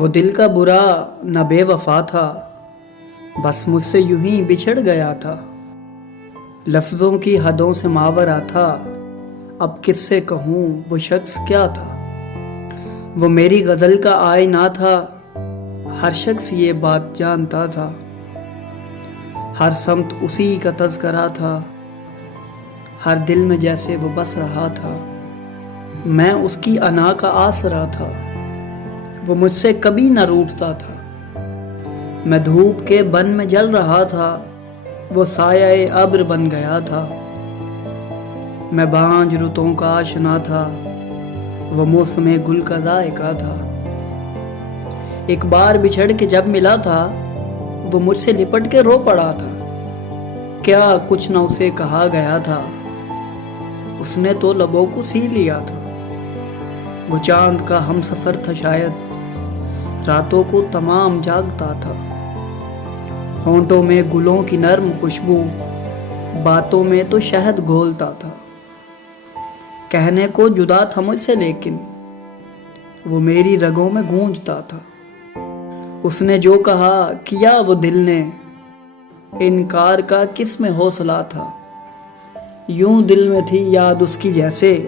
وہ دل کا برا نہ بے وفا تھا، بس مجھ سے یوں ہی بچھڑ گیا تھا۔ لفظوں کی حدوں سے ماورا تھا، اب کس سے کہوں وہ شخص کیا تھا۔ وہ میری غزل کا آئینہ تھا، ہر شخص یہ بات جانتا تھا۔ ہر سمت اسی کا تذکرہ تھا، ہر دل میں جیسے وہ بس رہا تھا۔ میں اس کی انا کا آسرا تھا، وہ مجھ سے کبھی نہ روٹتا تھا۔ میں دھوپ کے بن میں جل رہا تھا، وہ سایہ ابر بن گیا تھا۔ میں بانجھ رتوں کا آشنا تھا، وہ موسم گل کا ذائقہ تھا۔ ایک بار بچھڑ کے جب ملا تھا، وہ مجھ سے لپٹ کے رو پڑا تھا۔ کیا کچھ نہ اسے کہا گیا تھا، اس نے تو لبوں کو سی لیا تھا۔ وہ چاند کا ہم سفر تھا شاید، راتوں کو تمام جاگتا تھا۔ ہونٹوں میں گلوں کی نرم خوشبو، باتوں میں تو شہد گھولتا تھا۔ کہنے کو جدا تھا مجھ سے لیکن وہ میری رگوں میں گونجتا تھا۔ اس نے جو کہا کیا وہ دل نے، انکار کا کس میں حوصلہ تھا۔ یوں دل میں تھی یاد اس کی جیسے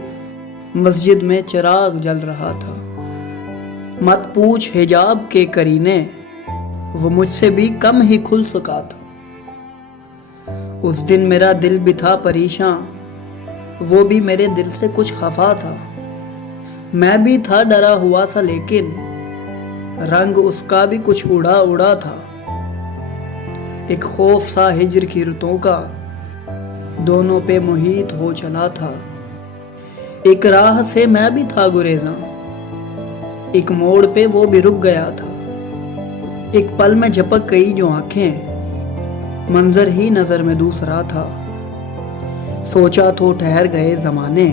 مسجد میں چراغ جل رہا تھا۔ مت پوچھ حجاب کے کرینے، وہ مجھ سے بھی کم ہی کھل سکا تھا۔ اس دن میرا دل بھی تھا پریشاں، وہ بھی میرے دل سے کچھ خفا تھا۔ میں بھی تھا ڈرا ہوا سا لیکن رنگ اس کا بھی کچھ اڑا اڑا تھا۔ ایک خوف سا ہجر کی رتوں کا دونوں پہ محیط ہو چلا تھا۔ ایک راہ سے میں بھی تھا گریزاں، ایک موڑ پہ وہ بھی رک گیا تھا۔ ایک پل میں جھپک گئی جو آنکھیں، منظر ہی نظر میں دوسرا تھا۔ سوچا تو ٹھہر گئے زمانے،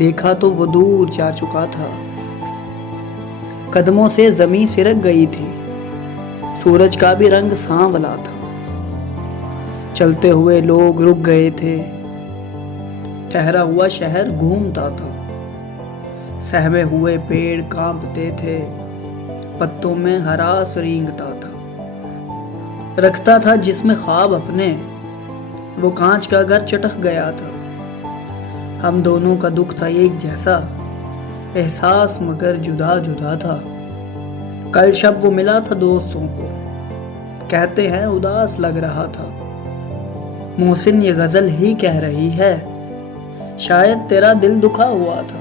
دیکھا تو وہ دور جا چکا تھا۔ قدموں سے زمیں سرک گئی تھی، سورج کا بھی رنگ سانولا تھا۔ چلتے ہوئے لوگ رک گئے تھے، ٹھہرا ہوا شہر گھومتا تھا۔ سہمے ہوئے پیڑ کانپتے تھے، پتوں میں ہراس رینگتا تھا۔ رکھتا تھا جس میں خواب اپنے، وہ کانچ کا گھر چٹک گیا تھا۔ ہم دونوں کا دکھ تھا ایک جیسا، احساس مگر جدا جدا تھا۔ کل شب وہ ملا تھا دوستوں کو، کہتے ہیں اداس لگ رہا تھا۔ محسن یہ غزل ہی کہہ رہی ہے، شاید تیرا دل دکھا ہوا تھا۔